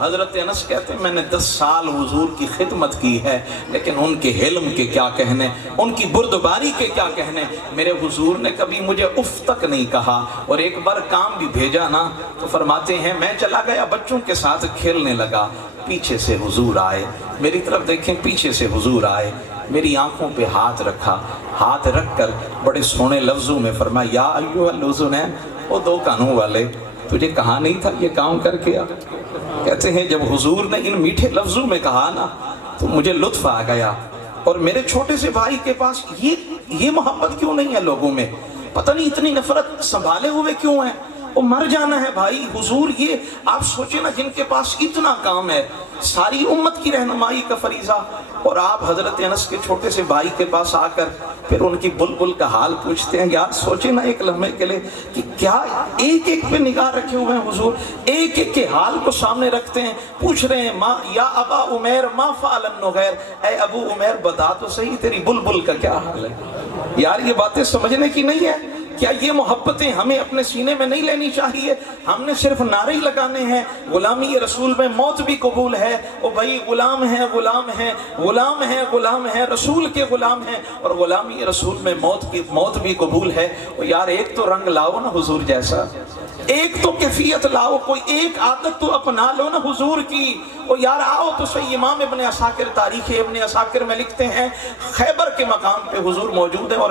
حضرت انس کہتے ہیں میں نے 10 سال حضور کی خدمت کی ہے، لیکن ان کے حلم کے کیا کہنے، ان کی بردباری کے کیا کہنے، میرے حضور نے کبھی مجھے اف تک نہیں کہا، اور ایک بار کام بھی بھیجا نا تو فرماتے ہیں میں چلا گیا بچوں کے ساتھ کھیلنے لگا، پیچھے سے حضور آئے، میری طرف دیکھیں پیچھے سے حضور آئے، میری آنکھوں پہ ہاتھ رکھا، ہاتھ رکھ کر بڑے سونے لفظوں میں فرمایا یا ایھا الاذنین، وہ 2 کانوں والے تجھے کہا نہیں تھا یہ کام کر کے آ؟ کہتے ہیں جب حضور نے ان میٹھے لفظوں میں کہا نا تو مجھے لطف آ گیا، اور میرے چھوٹے سے بھائی کے پاس یہ محبت کیوں نہیں ہے لوگوں میں، پتہ نہیں اتنی نفرت سنبھالے ہوئے کیوں ہیں، وہ مر جانا ہے بھائی۔ حضور یہ آپ سوچیں نا جن کے پاس اتنا کام ہے، ساری امت کی رہنمائی کا فریضہ، اور آپ حضرت انس کے چھوٹے سے بھائی کے پاس آ کر پھر ان کی بلبل کا حال پوچھتے ہیں۔ یار سوچیں نا ایک لمحے کے لیے کہ کیا ایک ایک پہ نگاہ رکھے ہوئے ہیں حضور، ایک ایک کے حال کو سامنے رکھتے ہیں، پوچھ رہے ہیں ماں یا ابا عمیر ما فعل النغیر، اے ابو عمیر بتا تو صحیح تیری بلبل کا کیا حال ہے۔ یار یہ باتیں سمجھنے کی نہیں ہے، کیا یہ محبتیں ہمیں اپنے سینے میں نہیں لینی چاہیے؟ ہم نے صرف نعرے ہی لگانے ہیں غلامی رسول میں موت بھی قبول ہے، او بھائی غلام ہیں غلام ہیں غلام ہیں غلام ہیں، رسول کے غلام ہیں، اور غلامی رسول میں موت بھی قبول ہے۔ اور یار ایک تو رنگ لاؤ نا حضور جیسا، ایک تو کیفیت لاؤ، کوئی ایک عادت تو اپنا لو نا حضور کی۔ اور یار آؤ تو صحیح، امام ابن عساکر تاریخ ابن عساکر میں لکھتے ہیں خیبر کے مقام پہ حضور موجود ہے، اور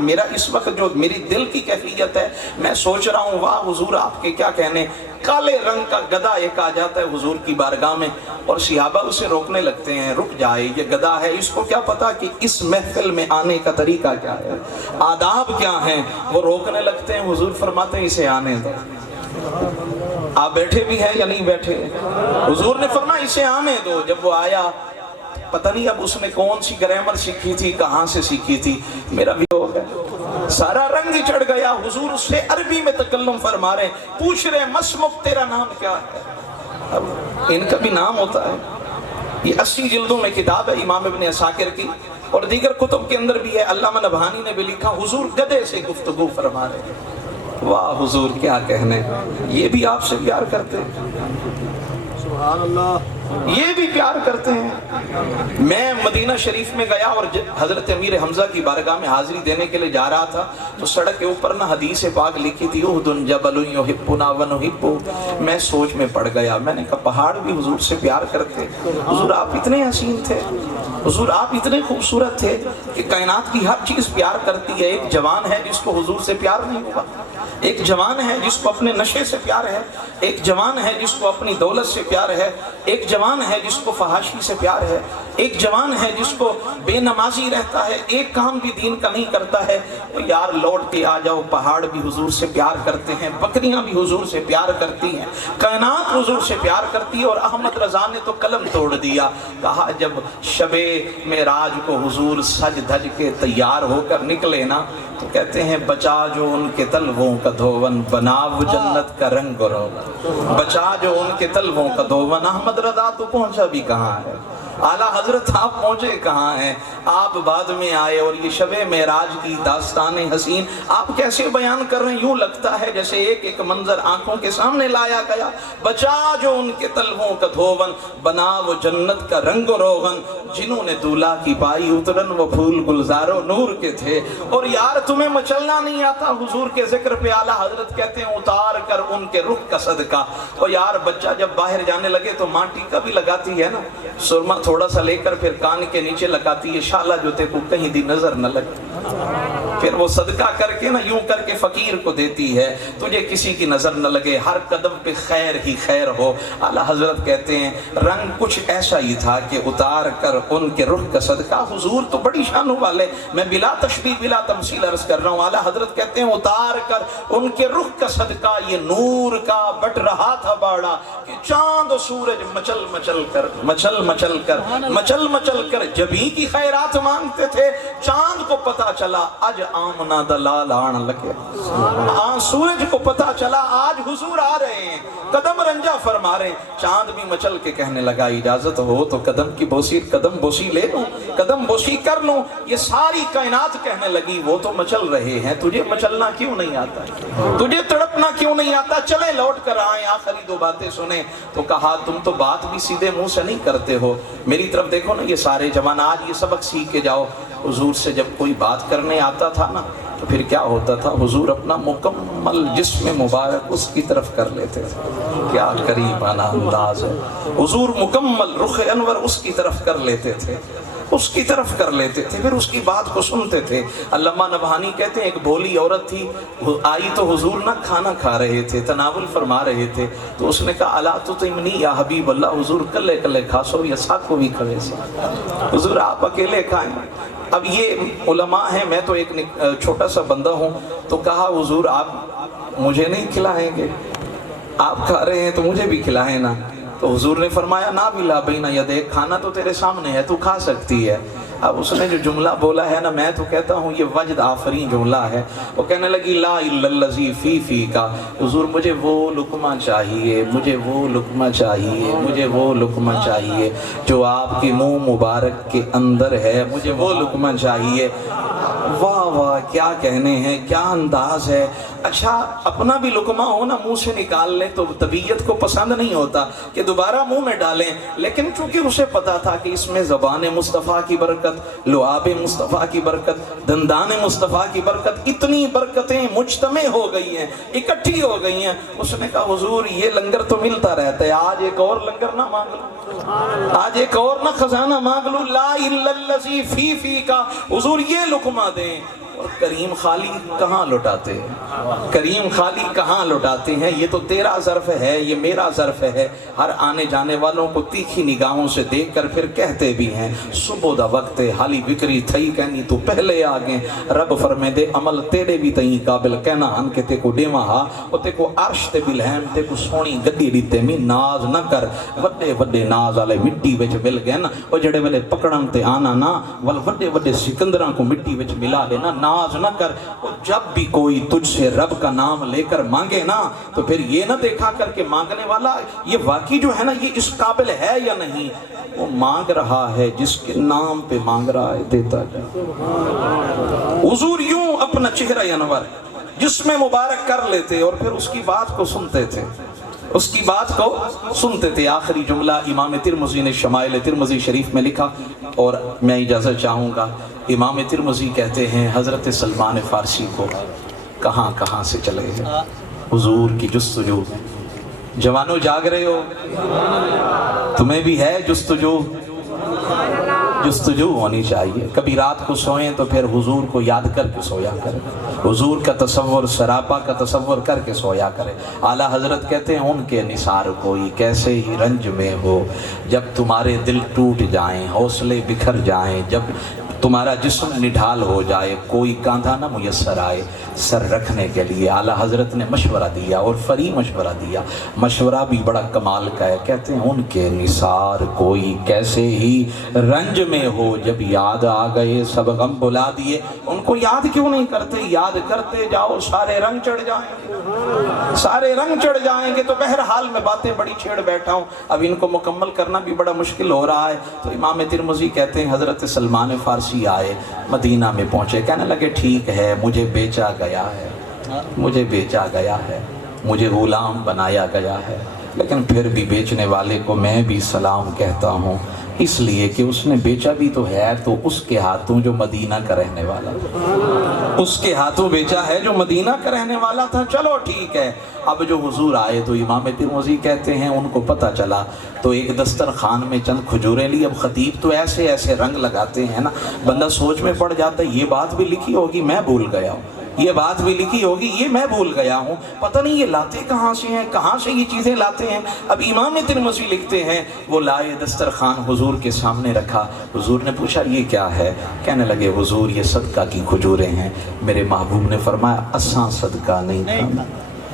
میرا اس وقت جو میری دل کی کیفیت ہے، میں سوچ رہا ہوں واہ حضور آپ کے کیا کہنے، کالے رنگ کا گدھا ایک آ جاتا ہے حضور کی بارگاہ میں، اور صحابہ اسے روکنے لگتے ہیں، رک جائے یہ گدھا ہے، اس کو کیا پتا کہ اس محفل میں آنے کا طریقہ کیا ہے، آداب کیا ہیں، وہ روکنے لگتے ہیں، حضور فرماتے ہیں اسے آنے دو۔ آپ بیٹھے بھی ہیں یا نہیں بیٹھے؟ حضور نے فرمایا اسے آنے دو۔ جب وہ آیا پتہ نہیں اب اس نے کون سی گرامر سیکھی تھی، کہاں سے سیکھی تھی، میرا بھی ہو گیا، سارا رنگ ہی چڑھ گیا۔ حضور اس سے عربی میں تکلم فرما رہے، پوچھ رہے مسمک تیرا نام کیا ہے؟ اب ان کا بھی نام ہوتا ہے۔ یہ 80 جلدوں میں کتاب ہے امام ابن عساکر کی، اور دیگر کتب کے اندر بھی ہے، علامہ نبہانی نے بھی لکھا حضور گدھے سے گفتگو فرما رہے ہیں۔ واہ حضور کیا کہنے، یہ بھی آپ سے پیار کرتے ہیں، سبحان اللہ، یہ بھی پیار کرتے ہیں۔ میں مدینہ شریف میں گیا اور حضرت امیر حمزہ کی بارگاہ میں حاضری دینے کے لیے جا رہا تھا، تو سڑک کے اوپر نا حدیث پاک لکھی تھی احد جبل یحبنا ونحبہ، میں سوچ میں پڑ گیا، میں نے کہا پہاڑ بھی حضور سے پیار کرتے، حضور آپ اتنے حسین تھے، حضور آپ اتنے خوبصورت تھے کہ کائنات کی ہر چیز پیار کرتی ہے۔ ایک جوان ہے جس کو حضور سے پیار نہیں ہوا، ایک جوان ہے جس کو اپنے نشے سے پیار ہے، ایک جوان ہے جس کو اپنی دولت سے پیار ہے، ایک جوان ہے جس کو فحاشی سے پیار ہے، ایک جوان ہے جس کو بے نمازی رہتا ہے، ایک کام بھی دین کا نہیں کرتا ہے۔ یار لوٹ کے آ جاؤ، پہاڑ بھی حضور سے پیار کرتے ہیں، بکریاں بھی حضور سے پیار کرتی ہیں، کائنات حضور سے پیار کرتی ہے۔ اور احمد رضا نے تو قلم توڑ دیا، کہا جب شب معراج کو حضور سج دھج کے تیار ہو کر نکلے نا تو کہتے ہیں بچا جو ان کے تلووں کا دھون، بنا وہ جنت کا رنگ روغن، بچا جو ان کے تلووں کا دھون۔ احمد رضا تو پہنچا بھی کہاں ہے، اعلیٰ حضرت آپ پہنچے کہاں ہیں، آپ بعد میں آئے، اور یہ شب معراج کی داستان حسین آپ کیسے بیان کر رہے ہیں، یوں لگتا ہے جیسے ایک ایک منظر آنکھوں کے سامنے لایا گیا۔ بچا جو ان کے تلووں کا دھون، بنا وہ جنت کا رنگ و روغن، جنہوں نے دولہا کی پائی اترن وہ پھول گلزار و نور کے تھے۔ اور یار تمہیں مچلنا نہیں آتا حضور کے ذکر پہ، اعلیٰ حضرت کہتے ہیں اتار کر ان کے رخ کا صدقہ۔ اور یار بچہ جب باہر جانے لگے تو ماں ٹیکا بھی لگاتی ہے نا، سرما تھوڑا سا لے کر پھر کان کے نیچے لگاتی ہے، شالا جو تے کو کہیں دی نظر نہ لگے، پھر وہ صدقہ کر کے نا یوں کر کے فقیر کو دیتی ہے، تجھے کسی کی نظر نہ لگے، ہر قدم پہ خیر ہی خیر ہو۔ اعلیٰ حضرت کہتے ہیں رنگ کچھ ایسا ہی تھا کہ اتار کر ان کے رخ کا صدقہ۔ حضور تو بڑی شانوں والے، میں بلا تشبیہ بلا تمثیل عرض کر رہا ہوں، اعلیٰ حضرت کہتے ہیں اتار کر ان کے رخ کا صدقہ، یہ نور کا بٹ رہا تھا باڑا کہ چاند و سورج مچل مچل کر مچل مچل کر مچل مچل کر جبھی کی خیرات مانگتے تھے۔ چاند کو پتا چلا اج आमना दा लाल आन लगे। सूरज को पता चला आज हुजूर आ रहे हैं, कदम रंजा फरमा रहे हैं। चांद भी मचल के कहने लगा इजाजत हो तो कदम बोसी ले लूं, कदम बोसी कर लूं। ये सारी कायनात कहने लगी वो तो मचल रहे हैं, तुझे मचलना क्यों नहीं आता, तुझे तड़पना क्यों नहीं आता, चले लौट कर आए, आखिरी दो बातें सुने। तो कहा तुम तो बात भी सीधे मुंह से नहीं करते हो, मेरी तरफ देखो ना ये सारे जवान, आज ये सबक सीख के जाओ। हुजूर से जब कोई बात करने आता था ना तो फिर क्या होता था, हुजूर अपना मुकम्मल जिस्म मुबारक उसकी तरफ कर लेते थे। क्या करीमाना अंदाज है, हुजूर मुकम्मल रुख अनवर उसकी तरफ कर लेते थे, उसकी तरफ कर लेते थे, फिर उसकी बात को सुनते थे। अल्लामा नबहानी कहते हैं एक भोली औरत थी, आई तो हुजूर ना खाना खा रहे थे, तनावुल फरमा रहे थे, तो उसने कहा अला तो इमनी या हबीब अल्लाह, हुजूर कल्ले कल्ले खासो या साथ को भी खवे से, हुजूर आप अकेले खाएं। अब ये उलमा है, मैं तो एक छोटा सा बंदा हूँ, तो कहा हुजूर आप मुझे नहीं खिलाएंगे, आप खा रहे हैं तो मुझे भी खिलाएं ना। तो हुजूर ने फरमाया ना बिला बैना यदैक, खाना तो तेरे सामने है, तू खा सकती है। अब उसने जो जुमला बोला है ना, मैं तो कहता हूँ ये वजद आफरीन जुमला है। वो कहने लगी ला इल्लल्लज़ी फी का, हुजूर मुझे वो लुक़मा चाहिए, मुझे वो लुक़मा चाहिए, मुझे वो लुक़मा चाहिए जो आपके मुंह मुबारक के अंदर है, मुझे वो लुक़मा चाहिए। वाह वाह क्या कहने हैं, क्या अंदाज है। अच्छा अपना भी लुक़मा हो ना मुंह से निकाल ले तो तबीयत को पसंद नहीं होता कि दोबारा मुंह में डालें, लेकिन चूंकि उसे पता था कि इसमें ज़बान मुस्तफ़ा की बरकत, लुआब मुस्तफ़ा की बरकत, दंदान मुस्तफ़ा की बरकत, इतनी बरकतें मुज्तमे हो गई हैं, इकट्ठी हो गई हैं। उसने कहा हुजूर ये लंगर तो मिलता रहता है, आज एक और लंगर ना मांग लो, आज एक और ना खजाना मांग लो, ला इल्लल्लज़ी फी का, हुजूर ये लुक़मा दें। और करीम खाली कहाँ लुटाते हैं, करीम खाली कहाँ लुटाते हैं। ये तो तेरा ज़र्फ़ है, ये मेरा ज़र्फ़ है। हर आने जाने वालों को तीखी निगाहों से देख कर फिर कहते भी हैं सुबह दा वक्त हाली बिक्री थई कहनी तू पहले आ गए, रब फरमे दे अमल तेरे भी तई काबिल कहना हन के ते को देवा हा ओ ते को अर्श ते बिलहम ते को सोनी गद्दी दीते मी नाज न कर, वड्डे वड्डे नाज वाले मिट्टी विच मिल गए ना, ओ जड़े वेले पकड़न ते आना ना वल वड्डे वड्डे सिकंदरां को मिट्टी विच मिला देना, नाज न कर। और जब भी कोई तुझसे रब का नाम लेकर मांगे ना तो फिर ये ना देखा करके मांगने वाला ये वाकई जो है ना ये इस काबिल है या नहीं, वो मांग रहा है जिसके नाम पे मांग रहा है देता है। हुजूर यूं अपना चेहरा अनवर जिसमें मुबारक कर लेते और फिर उसकी बात को सुनते थे, उसकी बात को सुनते थे। आखिरी जुमला इमाम तिरमिज़ी ने शमाइल तिरमिज़ी शरीफ में लिखा और मैं इजाज़त चाहूँगा। इमाम तिरमिज़ी कहते हैं हज़रत सलमान फ़ारसी को कहाँ कहाँ से चले हैं हुजूर की जुस्तजू। जवानों जाग रहे हो, तुम्हें भी है जुस्तजू, जुस्तजू होनी चाहिए। कभी रात को सोएं तो फिर हुजूर को याद करके सोया करें, हुजूर का तसव्वुर सरापा का तसव्वुर करके सोया करें। आला हजरत कहते हैं उनके निसार कोई कैसे ही रंज में हो, जब तुम्हारे दिल टूट जाएं, हौसले बिखर जाएं, जब तुम्हारा जिस्म निढाल हो जाए, कोई कांधा ना मुयस्सर आए सर रखने के लिए। आला हजरत ने मशवरा दिया और फरी मशवरा दिया, मशवरा भी बड़ा कमाल का है। कहते हैं उनके निसार कोई कैसे ही रंज में हो, जब याद आ गए सब गम बुला दिए। उनको याद क्यों नहीं करते, याद करते जाओ सारे रंग चढ़ जाएंगे, सारे रंग चढ़ जाएंगे। तो बहरहाल मैं बातें बड़ी छेड़ बैठा हूँ, अब इनको मुकम्मल करना भी बड़ा मुश्किल हो रहा है। तो इमाम तिरमिज़ी कहते हैं हज़रत सलमान फ़ारसी आए, मदीना में पहुँचे, कहने लगे ठीक है मुझे बेचा गया है, मुझे बेचा गया है, मुझे गुलाम बनाया गया है, लेकिन फिर भी बेचने वाले को मैं भी सलाम कहता हूँ, इसलिए कि उसने बेचा भी तो है तो उसके हाथों जो मदीना का रहने वाला, उसके हाथों बेचा है जो मदीना का रहने वाला था। चलो ठीक है। अब जो हुजूर आए तो इमाम तिरमिज़ी कहते हैं उनको पता चला तो एक दस्तरखान में चंद खजूरें ली। अब खतीब तो ऐसे ऐसे रंग लगाते हैं ना, बंदा सोच में पड़ जाता है ये बात भी लिखी होगी मैं भूल गया हूँ, ये बात भी लिखी होगी ये मैं भूल गया हूँ, पता नहीं ये लाते कहाँ से हैं, कहाँ से ये चीज़ें लाते हैं। अब इमाम तिरमिज़ी लिखते हैं वो लाए दस्तरखान हुजूर के सामने रखा, हुजूर ने पूछा ये क्या है, कहने लगे हुजूर ये सदका की खजूरें हैं। मेरे महबूब ने फरमाया असा सदका नहीं खाना,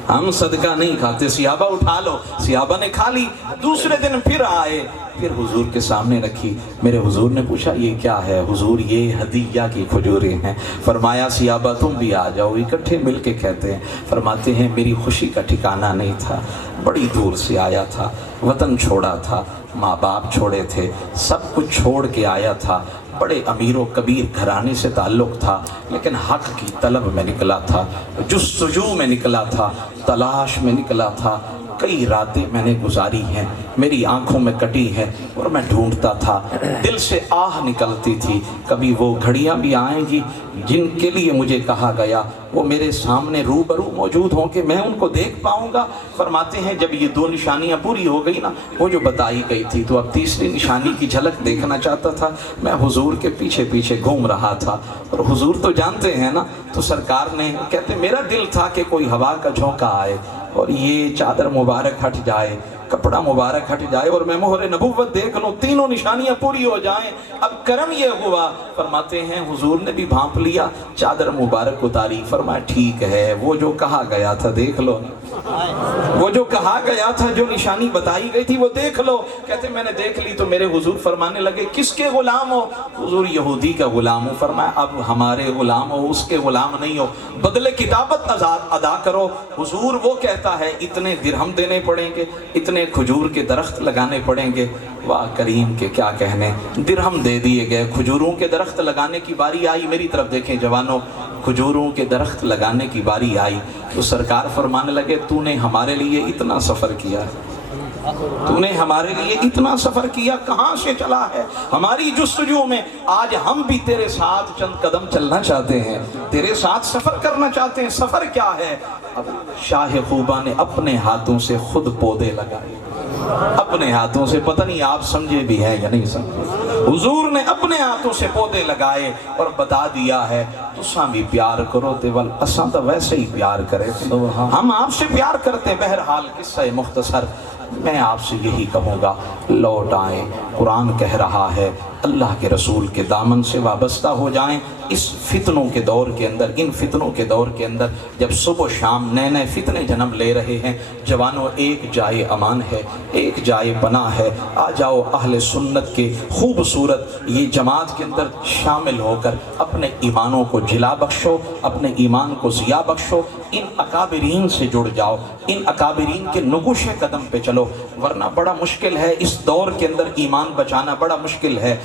हम सदका नहीं खाते, सियाबा उठा लो। सियाबा ने खा ली। दूसरे दिन फिर आए, फिर हुजूर के सामने रखी। मेरे हुजूर ने पूछा ये क्या है? हुजूर ये हदीया की खजूरें हैं। फरमाया सियाबा तुम भी आ जाओ, इकट्ठे मिल के कहते हैं। फरमाते हैं मेरी खुशी का ठिकाना नहीं था, बड़ी दूर से आया था, वतन छोड़ा था, माँ बाप छोड़े थे, सब कुछ छोड़ के आया था, बड़े अमीरों कबीर घराने से ताल्लुक़ था, लेकिन हक़ की तलब में निकला था, जुस्तजू में निकला था, तलाश में निकला था। कई रातें मैंने गुजारी हैं, मेरी आंखों में कटी है और मैं ढूंढता था, दिल से आह निकलती थी। कभी वो घड़ियां भी आएंगी जिनके लिए मुझे कहा गया वो मेरे सामने रूबरू मौजूद हों कि मैं उनको देख पाऊंगा। फरमाते हैं जब ये 2 निशानियां पूरी हो गई ना, वो जो बताई गई थी, तो अब तीसरी निशानी की झलक देखना चाहता था। मैं हुजूर के पीछे पीछे घूम रहा था और हुजूर तो जानते हैं ना, तो सरकार ने कहते मेरा दिल था कि कोई हवा का झोंका आए और ये चादर मुबारक हट जाए, कपड़ा मुबारक हट जाए और मैं मोहरे नबुव्वत देख लूं, तीनों निशानियां पूरी हो जाएं। अब करम ये हुआ। फरमाते हैं हुजूर ने भी भांप लिया, चादर मुबारक उतारी। फरमाया ठीक है, वो जो कहा गया था देख लो, वो जो कहा गया था, जो निशानी बताई गई थी वो देख लो। कहते मैंने देख ली तो मेरे हुजूर फरमाने लगे किसके गुलाम हो? हुजूर यहूदी का गुलाम हो। फरमाया अब हमारे गुलाम हो, उसके गुलाम नहीं हो, बदले किताबत अदा करो। हुजूर वो कहता है इतने दिरहम देने पड़ेंगे, इतने खजूर के दरख्त लगाने पड़ेंगे। वाह करीम के क्या कहने, दिरहम दे दिए गए। खजूरों के दरख्त लगाने की बारी आई, मेरी तरफ देखें जवानों, खजूरों के दरख्त लगाने की बारी आई तो सरकार फरमाने लगे तूने हमारे लिए इतना सफ़र किया, तूने हमारे लिए इतना सफ़र किया, कहाँ से चला है? हमारी जुस्तजू में आज हम भी तेरे साथ चंद कदम चलना चाहते हैं, तेरे साथ सफ़र करना चाहते हैं। सफ़र क्या है? अब शाह खूबा ने अपने हाथों से खुद पौधे लगाए, अपने हाथों से। पता नहीं आप समझे भी हैं या नहीं समझे। हुजूर ने अपने हाथों से पौधे लगाए और बता दिया है तुसा भी प्यार करो ते वल असा तो वैसे ही प्यार करे, हम आपसे प्यार करते। बहरहाल किस्सा मुख्तसर मैं आपसे यही कहूँगा, लौट आए। कुरान कह रहा है अल्लाह के रसूल के दामन से वाबस्ता हो जाएं। इस फितनों के दौर के अंदर, इन फितनों के दौर के अंदर जब सुबह शाम नए नए फितने जन्म ले रहे हैं, जवानों एक जाए अमान है, एक जाए पनाह है। आ जाओ अहले सुन्नत के खूबसूरत ये जमात के अंदर शामिल होकर अपने ईमानों को जिला बख्शो, अपने ईमान को ज़िया बख्शो। इन अकाबिरीन से जुड़ जाओ, इन अकाबिरीन के नुकुश कदम पे चलो, वरना बड़ा मुश्किल है इस दौर के अंदर ईमान बचाना, बड़ा मुश्किल है।